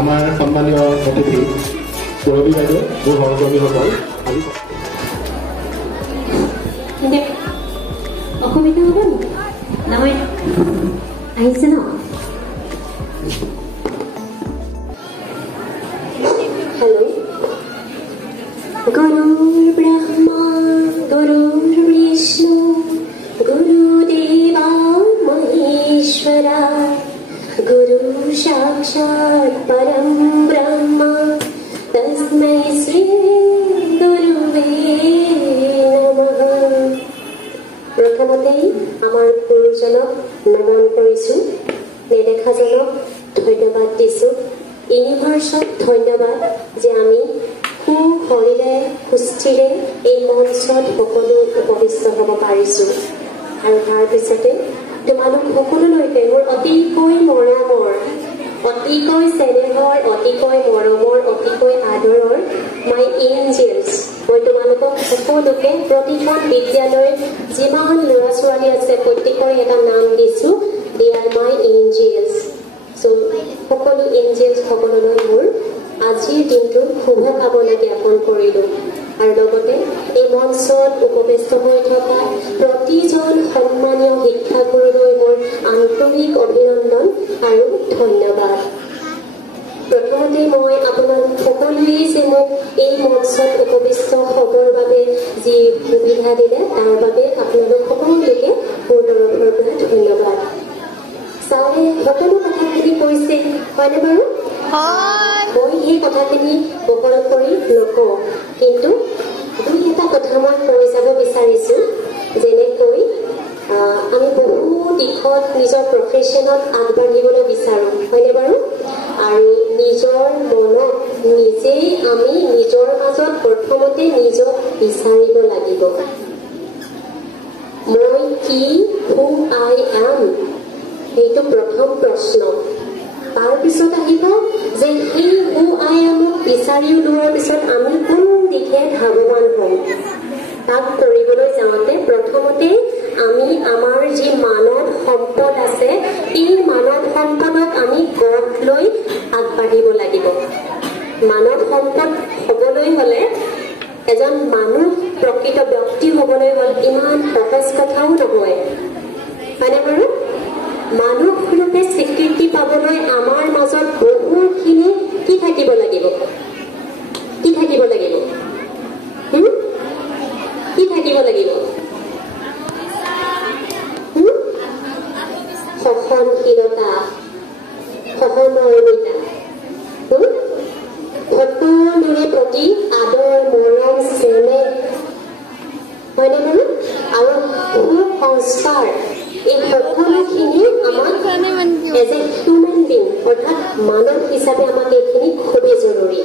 আমাৰ সন্মানীয় অতিথি সুৰভি বাইদেউ মোৰ সহকৰ্মীসকল অসুবিধা হ'ব নহয় আহিছে ন হেল্ল' গুৰুৰ ব্ৰহ্মা গুৰুৰ বিষ্ণু গুৰুদেৱা মহেশ্বৰা गुरु साक्षात् परं ब्रह्म तस्मै श्री गुरुवे नमः प्रथमते आमार गुरुजनक नमन करिछु नेदेखाजनक धन्यवाद दिछु इउनिभार्सक धन्यवाद जे आमी शरीरे सुस्थिरे এই মঞ্চত সকলো উপবিষ্ট হ'ব পাৰিছো আৰু তাৰ পিছতে তোমালোক সকলোলৈকে মোৰ অতিকৈ মৰমৰ অতিকৈ চেনেহৰ অতিকৈ মৰমৰ অতিকৈ আদৰৰ মাই এঞ্জেলছ মই তোমালোকক সকলোকে প্ৰতিখন বিদ্যালয়ৰ যিমান ল'ৰা ছোৱালী আছে প্ৰত্যেকৰে এটা নাম দিছো দে আৰ মাই এঞ্জেলছ চ' সকলো এঞ্জেলছ সকলোলৈ মোৰ আজিৰ দিনটোৰ শুভকামনা জ্ঞাপন কৰিলোঁ আৰু লগতে এই মঞ্চত উপবিষ্ট হৈ থকা প্ৰতিজন সন্মানীয় শিক্ষাগুৰুলৈ মোৰ আন্তৰিক অভিনন্দন আৰু ধন্যবাদ প্ৰথমতে মই আপোনালোক সকলোৱে যে মোক এই মঞ্চত উপবিষ্ট হ'বৰ বাবে যি সুবিধা দিলে তাৰ বাবে আপোনালোক সকলোকে মোৰ তৰফৰ পৰা ধন্যবাদ ছাৰে সকলো কথাখিনি কৈছে হয়নে বাৰু মই সেই কথাখিনি বহল কৰি নকওঁ কিন্তু দুই এটা কথা মই কৈ যাব বিচাৰিছোঁ যেনেকৈ আমি বহু দিশত নিজৰ প্ৰফেশ্যনত আগবাঢ়িবলৈ বিচাৰোঁ হয়নে বাৰু আৰু নিজৰ মনত নিজেই আমি নিজৰ মাজত প্ৰথমতে নিজক বিচাৰিব লাগিব মই কি হু আই এম সেইটো প্ৰথম প্ৰশ্ন তাৰ পিছত আহিব যে সেই হু আই এমক বিচাৰি উলিওৱাৰ পিছত আমি কোন দিশে ধাৱমান হ'ম তাক কৰিবলৈ যাওঁতে প্ৰথমতে আমি আমাৰ যি মানৱ সম্পদ আছে এই মানৱ সম্পদক আমি গঢ় লৈ আগবাঢ়িব লাগিব মানৱ সম্পদ হ'বলৈ হ'লে এজন মানুহ প্ৰকৃত ব্যক্তি হ'বলৈ হ'ল ইমান সহজ কথাও নহয় হয়নে বাৰু মানৱ ৰূপে স্বীকৃতি পাবলৈ আমাৰ মাজত বহুখিনি কি থাকিব লাগিব কি থাকিব লাগিব কি থাকিব লাগিব সহনশীলতা সহমৰ্মিতা সকলোৰে প্ৰতি আদৰ মৰম চেনেহ হয়নে বাৰু আৰু সুসংস্কাৰ এই সকলোখিনি আমাক এজ এ হিউমেন বিং অৰ্থাৎ মানৱ হিচাপে আমাক এইখিনি খুবেই জৰুৰী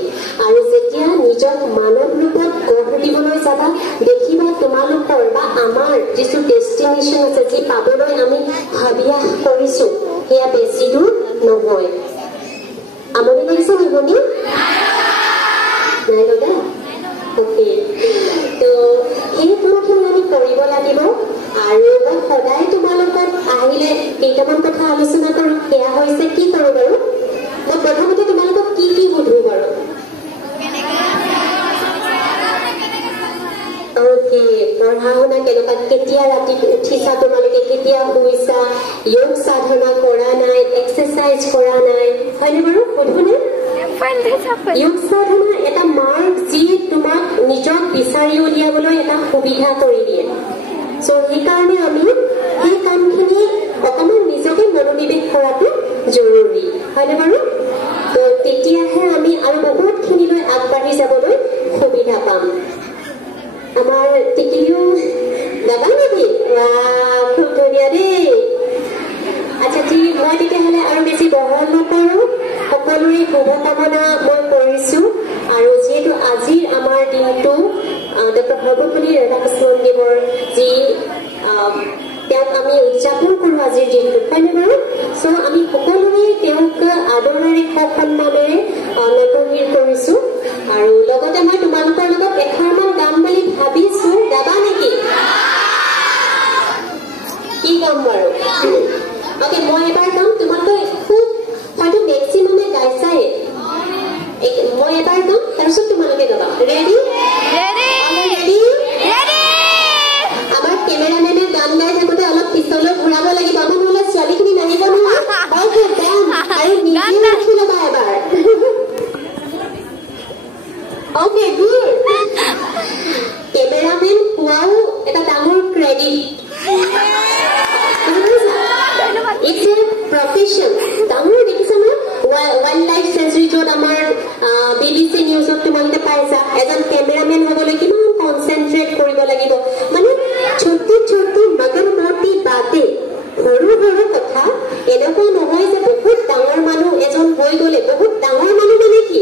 আৰু যেতিয়া নিজক মানৱ ৰূপত গঢ় দিবলৈ যাবা দেখিবা তোমালোকৰ বা আমাৰ যিটো ডেষ্টিনেশ্যন আছে যি পাবলৈ আমি হাবিয়াস কৰিছোঁ সেয়া বেছি দূৰ নহয় আমনি লাগিছে নি শুনি নাই লগা অ'কে তো সেই কামখিনি আমি কৰিব লাগিব আৰু মই সদায় তোমালোকক আহিলে কেইটামান কথা আলোচনা কৰোঁ সেয়া হৈছে কি কৰোঁ বাৰু মই প্ৰথমতে তোমালোকক কি কি সুধোঁ বাৰু অ'কে পঢ়া শুনা কেনেকুৱা কেতিয়া ৰাতি উঠিছা তোমালোকে কেতিয়া শুইছা যোগ সাধনা কৰা নাই এক্সাৰচাইজ কৰা নাই হয়নে বাৰু সুধোনে যোগ সাধনা এটা মাৰ্ক যি তোমাক নিজক বিচাৰি উলিয়াবলৈ এটা সুবিধা কৰি দিয়ে চ' সেইকাৰণে আমি সেই কামখিনি অকণমান নিজকে মনোনিৱেশ কৰাটো জৰুৰী হয়নে বাৰু তো তেতিয়াহে আমি আৰু বহুতখিনিলৈ আগবাঢ়ি যাবলৈ সুবিধা পাম আমাৰ টিকিলিও গাবা নেকি খুব ধুনীয়া দেই আচ্ছা ঠিক মই তেতিয়াহ'লে আৰু বেছি বহল নকৰোঁ সকলোৰে শুভকামনা মই কৰিছোঁ আৰু যিহেতু আজিৰ আমাৰ দিনটো ডক্টৰ সৰ্বপল্লী ৰাধাকৃষ্ণন দেৱৰ যি তেওঁক আমি উদযাপন কৰোঁ আজিৰ দিনটোত হয়নে বাৰু চ' আমি সকলোৱে তেওঁক আদৰেৰে সন্মানেৰে নতুন কৰিছোঁ আৰু লগতে মই তোমালোকৰ লগত এষাৰমান গাম বুলি ভাবিছোঁ গাবা নেকি কি গাম বাৰু অ'কে মই এবাৰ গাম তোমালোকে খুব হয়তো মেক্সিমামে গাইছাই মই এবাৰ গাম তাৰপিছত তোমালোকে গাবা ৰেডি আমাৰ কেমেৰামেনে গান গাই থাকোঁতে অলপ পিছলৈ ঘূৰাব লাগিব আমাৰ নহ'লে ছোৱালীখিনি নাহিব নহয় অ'কে গাম আৰু নিজেও ৰাখি ল'বা এবাৰ অ'কে গুড কেমেৰামেন পোৱাও এটা ডাঙৰ ক্ৰেডিট It's a profession. ডাঙৰ দেখিছা না ওয়াইল্ড লাইফ সেঞ্চুৰী য'ত আমাৰ BBC নিউজত তোমালোকে পাইছা এজন কেমেৰামেন হ'বলৈ কিমান কনচেনট্ৰেট কৰিব লাগিব মানে ছোটি ছোটি মগৰ মোটি বাতে সৰু সৰু কথা এনেকুৱা নহয় যে বহুত ডাঙৰ মানুহ এজন হৈ গ'লে বহুত ডাঙৰ মানুহ মানে কি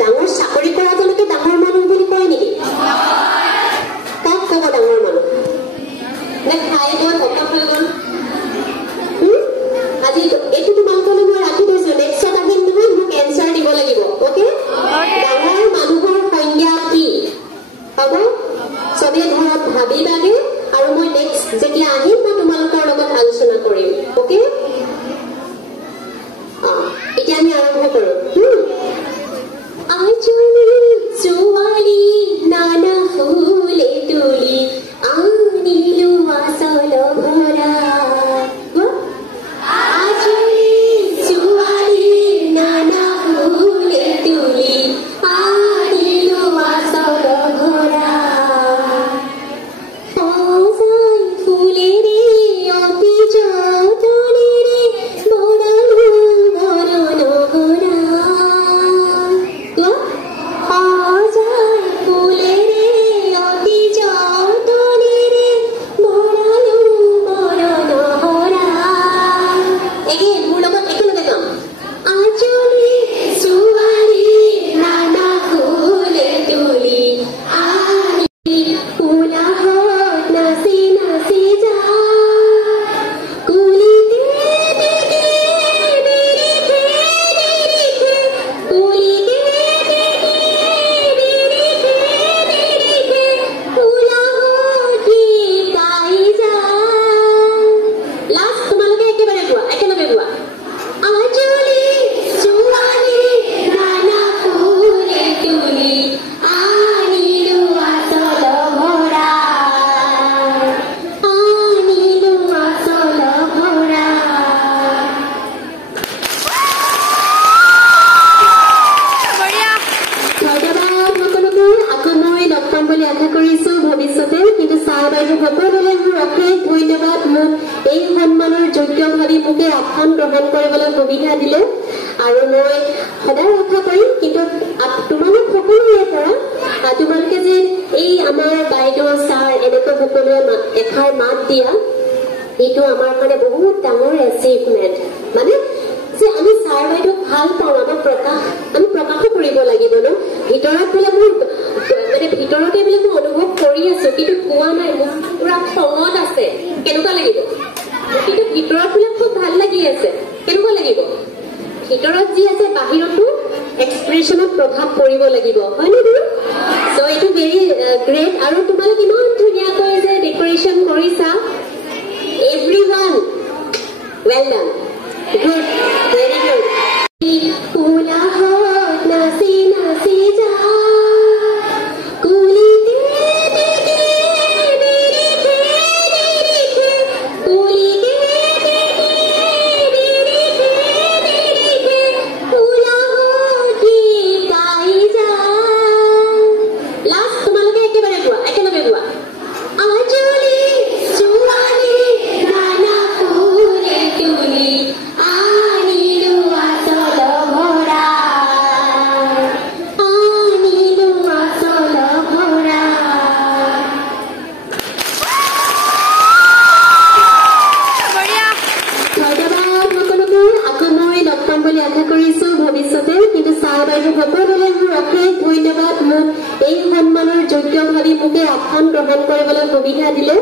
ডাঙৰ চাকৰি কৰাজনকে ডাঙৰ মানুহ বুলি কয় নেকি কাক ক'ব ডাঙৰ মানুহ নে খাই গ'ল হতাশ হৈ গ'ল আজি এইটো তোমালোকলৈ মই ৰাখি থৈছো নেক্সটত আহিম নহয় মোক এনচাৰ দিব লাগিব অ'কে ডাঙৰ মানুহৰ সংজ্ঞা কি হ'ব চবে ঘৰত ভাবিবাগে আৰু মই নেক্সট যেতিয়া আহিম মই তোমালোকৰ লগত আলোচনা কৰিম অ'কে এতিয়া আমি আৰম্ভ কৰোঁ ছোৱালী নানা ফুলে তুলি আনিলো আচল ভৰা গ্ৰহণ কৰিবলৈ সুবিধা দিলে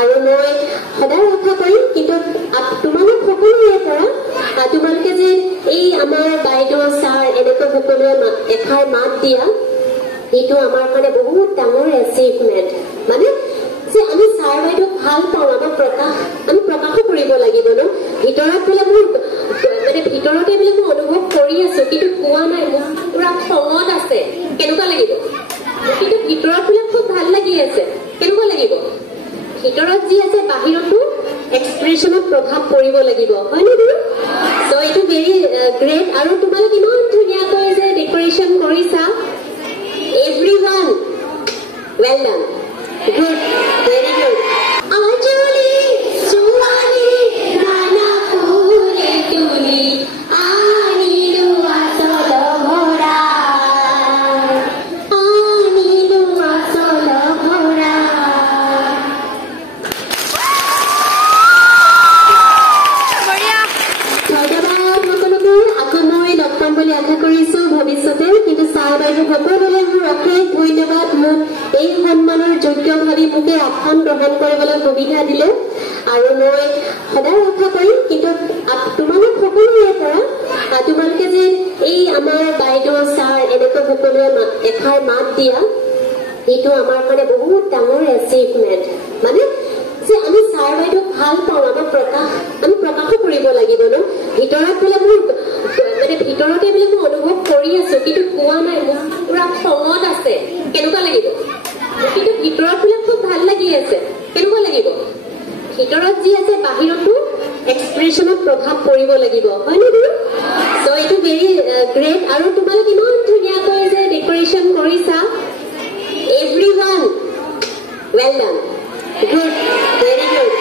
আৰু মই সদায় আশা কৰিম কিন্তু তোমালোক সকলোৰে পৰা তোমালোকে যে এই আমাৰ বাইদেউ ছাৰ এনেকৈ সকলোৱে এষাৰ মাত দিয়া এইটো আমাৰ কাৰণে বহুত ডাঙৰ এচিভমেণ্ট মানে যে আমি ছাৰ বাইদেউক ভাল পাওঁ আমি প্ৰকাশ কৰিব লাগিব ন ভিতৰত বোলে মোৰ মানে ভিতৰতে বোলে মই অনুভৱ কৰি আছো কিন্তু কোৱা নাই মোৰ পুৰা খঙত আছে কেনেকুৱা লাগিব কিন্তু ভিতৰত বোলে খুব ভাল লাগি আছে কেনেকুৱা লাগিব ভিতৰত যি আছে বাহিৰতো এক্সপ্ৰেছনত প্ৰভাৱ পৰিব লাগিব হয়নে বাৰু চ' এইটো ভেৰি গ্ৰেট আৰু তোমালোক ইমান ধুনীয়াকৈ যে ডেকৰেশ্যন কৰিছা everyone well done good very good আজলি সুৱানি গানা ফুলে তুলি আনিলো আসল ভৰা আনিলো আসল ভৰা আশা কৰিছো ভৱিষ্যতে কিন্তু ছাৰ বাইদেউ সকলোলৈ মোৰ অশেষ ধন্যবাদ মোক এই সন্মানৰ যোগ্য ভাবি মোকে আসন গ্ৰহণ কৰিবলৈ সুবিধা দিলে আৰু মই সদায় আশা কৰিম কিন্তু তোমালোক সকলোৰে পৰা তোমালোকে যে এই আমাৰ বাইদেউ ছাৰ এনেকৈ সকলোৱে এষাৰ মাত দিয়া এইটো আমাৰ কাৰণে বহুত ডাঙৰ এচিভমেণ্ট মানে যে আমি ছাৰ বাইদেউক ভাল পাওঁ আমি প্ৰকাশ কৰিব লাগিব ন ভিতৰত বোলে মোৰ মানে ভিতৰতে বোলে মই অনুভৱ কৰি আছো কিন্তু কোৱা নাই মোৰ পুৰা খঙত আছে কেনেকুৱা লাগিব কিন্তু ভিতৰত বোলে খুব ভাল লাগি আছে কেনেকুৱা লাগিব ভিতৰত যি আছে বাহিৰতো এক্সপ্ৰেছনত প্ৰভাৱ পৰিব লাগিব হয়নে বাৰু চ' এইটো ভেৰি গ্ৰেট আৰু তোমালোক ইমান ধুনীয়াকৈ যে ডেকৰেশ্যন কৰিছা everyone well done good very good